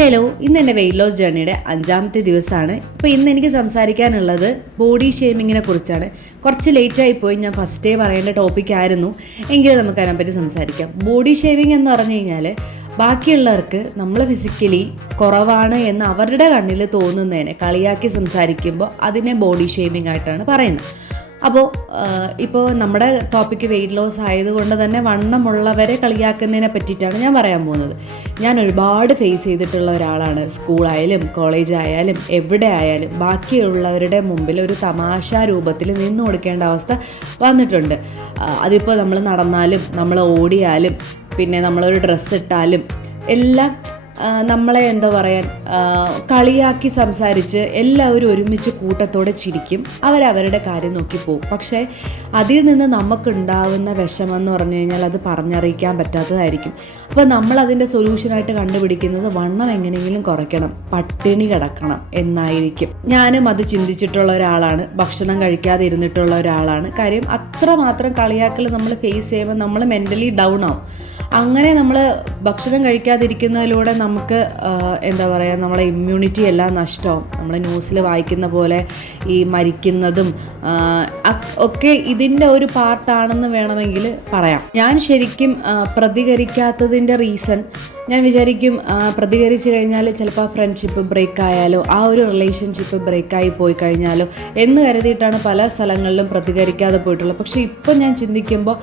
Hello, ഇന്ന് എൻ്റെ weight loss ജേർണിയുടെ 5ാമത്തെ ദിവസമാണ്. ഇപ്പോൾ ഇന്ന് എനിക്ക് സംസാരിക്കാനുള്ളത് ബോഡി ഷേമിങ്ങിനെ കുറിച്ചാണ്. കുറച്ച് ലേറ്റായിപ്പോയി, ഞാൻ ഫസ്റ്റേ പറയേണ്ട ടോപ്പിക്കായിരുന്നു, എങ്കിലും നമുക്ക് അതിനെപ്പറ്റി സംസാരിക്കാം. ബോഡി ഷേമിങ് എന്ന് പറഞ്ഞു കഴിഞ്ഞാൽ ബാക്കിയുള്ളവർക്ക് നമ്മൾ ഫിസിക്കലി കുറവാണ് എന്ന് അവരുടെ കണ്ണിൽ തോന്നുന്നതിനെ കളിയാക്കി സംസാരിക്കുമ്പോൾ അതിനെ ബോഡി ഷേമിങ് ആയിട്ടാണ് പറയുന്നത്. ഇപ്പോൾ നമ്മുടെ ടോപ്പിക്ക് വെയിറ്റ് ലോസ് ആയതുകൊണ്ട് തന്നെ വണ്ണമുള്ളവരെ കളിയാക്കുന്നതിനെ പറ്റിയിട്ടാണ് ഞാൻ പറയാൻ പോകുന്നത്. ഞാൻ ഒരുപാട് ഫേസ് ചെയ്തിട്ടുള്ള ഒരാളാണ്. സ്കൂളായാലും കോളേജായാലും എവിടെ ആയാലും ബാക്കിയുള്ളവരുടെ മുമ്പിൽ ഒരു തമാശ രൂപത്തിൽ നിന്നു കൊടുക്കേണ്ട അവസ്ഥ വന്നിട്ടുണ്ട്. അതിപ്പോൾ നമ്മൾ നടന്നാലും നമ്മൾ ഓടിയാലും പിന്നെ നമ്മളൊരു ഡ്രസ്സ് ഇട്ടാലും എല്ലാം നമ്മളെ എന്താ പറയാൻ കളിയാക്കി സംസാരിച്ച് എല്ലാവരും ഒരുമിച്ച് കൂട്ടത്തോടെ ചിരിക്കും. അവരവരുടെ കാര്യം നോക്കി പോകും. പക്ഷേ അതിൽ നിന്ന് നമുക്കുണ്ടാവുന്ന വിഷമെന്ന് പറഞ്ഞു കഴിഞ്ഞാൽ അത് പറഞ്ഞറിയിക്കാൻ പറ്റാത്തതായിരിക്കും. അപ്പോൾ നമ്മളതിൻ്റെ സൊല്യൂഷനായിട്ട് കണ്ടുപിടിക്കുന്നത് വണ്ണം എങ്ങനെയെങ്കിലും കുറയ്ക്കണം, പട്ടിണി കിടക്കണം എന്നായിരിക്കും. ഞാനും അത് ചിന്തിച്ചിട്ടുള്ള ഒരാളാണ്, ഭക്ഷണം കഴിക്കാതെ ഇരുന്നിട്ടുള്ള ഒരാളാണ്. കാര്യം അത്രമാത്രം കളിയാക്കൽ നമ്മൾ ഫേസ് ചെയ്യുമ്പോൾ നമ്മൾ മെൻ്റലി ഡൗൺ ആവും. അങ്ങനെ നമ്മൾ ഭക്ഷണം കഴിക്കാതിരിക്കുന്നതിലൂടെ നമുക്ക് എന്താ പറയുക, നമ്മളെ ഇമ്മ്യൂണിറ്റി എല്ലാം നഷ്ടമാവും. നമ്മൾ ന്യൂസിൽ വായിക്കുന്ന പോലെ ഈ മരിക്കുന്നതും ഒക്കെ ഇതിൻ്റെ ഒരു പാർട്ടാണെന്ന് വേണമെങ്കിൽ പറയാം. ഞാൻ ശരിക്കും പ്രതികരിക്കാത്തതിൻ്റെ റീസൺ ഞാൻ വിചാരിക്കും, പ്രതികരിച്ചു കഴിഞ്ഞാൽ ചിലപ്പോൾ ആ ഫ്രണ്ട്ഷിപ്പ് ബ്രേക്ക് ആയാലോ ആ ഒരു റിലേഷൻഷിപ്പ് ബ്രേക്കായി പോയി കഴിഞ്ഞാലോ എന്ന് കരുതിയിട്ടാണ് പല സ്ഥലങ്ങളിലും പ്രതികരിക്കാതെ പോയിട്ടുള്ളത്. പക്ഷേ ഇപ്പോൾ ഞാൻ ചിന്തിക്കുമ്പോൾ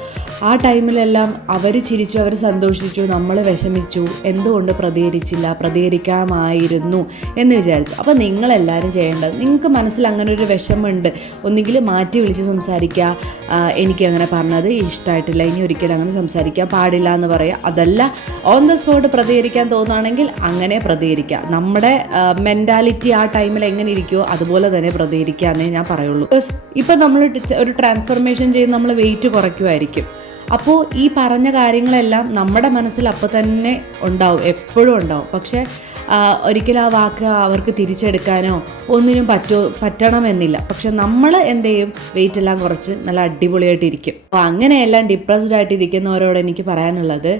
ആ ടൈമിലെല്ലാം അവർ ചിരിച്ചു, അവർ സന്തോഷിച്ചു, നമ്മൾ വിഷമിച്ചു, എന്തുകൊണ്ട് പ്രതികരിക്കാമായിരുന്നു എന്ന് വിചാരിച്ചു. അപ്പോൾ നിങ്ങളെല്ലാവരും ചെയ്യേണ്ടത്, നിങ്ങൾക്ക് മനസ്സിൽ അങ്ങനെ ഒരു വിഷമമുണ്ട്, ഒന്നുകിൽ മാറ്റി വിളിച്ച് സംസാരിക്കുക. എനിക്കങ്ങനെ പറഞ്ഞത് ഇഷ്ടമായിട്ടില്ല, ഇനി ഒരിക്കലും അങ്ങനെ സംസാരിക്കാൻ പാടില്ല എന്ന് പറയുക. അതല്ല ഓൺ ദ സ്പോട്ട് പ്രതികരിക്കാൻ തോന്നുകയാണെങ്കിൽ അങ്ങനെ പ്രതികരിക്കുക. നമ്മുടെ മെൻറ്റാലിറ്റി ആ ടൈമിൽ എങ്ങനെ ഇരിക്കുമോ അതുപോലെ തന്നെ പ്രതികരിക്കുക എന്നേ ഞാൻ പറയുള്ളൂ. ഇപ്പോൾ നമ്മൾ ഒരു ട്രാൻസ്ഫോർമേഷൻ ചെയ്ത് നമ്മൾ വെയിറ്റ് കുറയ്ക്കുമായിരിക്കും. അപ്പോൾ ഈ പറഞ്ഞ കാര്യങ്ങളെല്ലാം നമ്മുടെ മനസ്സിൽ അപ്പോൾ തന്നെ ഉണ്ടാവും, എപ്പോഴും ഉണ്ടാവും. പക്ഷേ ഒരിക്കലും ആ വാക്ക് അവർക്ക് തിരിച്ചെടുക്കാനോ ഒന്നിനും പറ്റണമെന്നില്ല. പക്ഷെ നമ്മൾ എന്ത് ചെയ്യും, വെയിറ്റ് എല്ലാം കുറച്ച് നല്ല അടിപൊളിയായിട്ടിരിക്കും. അപ്പോൾ അങ്ങനെയെല്ലാം ഡിപ്രസ്ഡ് ആയിട്ടിരിക്കുന്നവരോട് എനിക്ക് പറയാനുള്ളത്,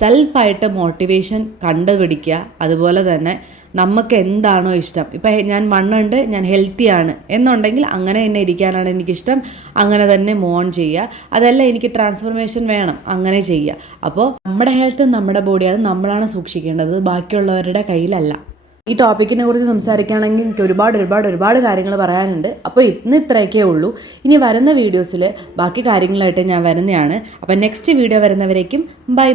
സെൽഫായിട്ട് മോട്ടിവേഷൻ കണ്ടുപിടിക്കുക. അതുപോലെ തന്നെ നമുക്ക് എന്താണോ ഇഷ്ടം, ഇപ്പം ഞാൻ വണ്ണുണ്ട്, ഞാൻ ഹെൽത്തിയാണ് എന്നുണ്ടെങ്കിൽ അങ്ങനെ തന്നെ ഇരിക്കാനാണ് എനിക്കിഷ്ടം, അങ്ങനെ തന്നെ മോൺ ചെയ്യുക. അതല്ല എനിക്ക് ട്രാൻസ്ഫോർമേഷൻ വേണം, അങ്ങനെ ചെയ്യുക. അപ്പോൾ നമ്മുടെ ഹെൽത്ത് നമ്മുടെ ബോഡി അത് നമ്മളാണ് സൂക്ഷിക്കേണ്ടത്, ബാക്കിയുള്ളവരുടെ കയ്യിലല്ല. ഈ ടോപ്പിക്കിനെ കുറിച്ച് സംസാരിക്കുകയാണെങ്കിൽ എനിക്ക് ഒരുപാട് കാര്യങ്ങൾ പറയാനുണ്ട്. അപ്പോൾ ഇന്ന് ഇത്രയൊക്കെ ഉള്ളൂ. ഇനി വരുന്ന വീഡിയോസിൽ ബാക്കി കാര്യങ്ങളായിട്ട് ഞാൻ വരുന്നതാണ്. അപ്പോൾ നെക്സ്റ്റ് വീഡിയോ വരുന്നവരേക്കും ബൈ.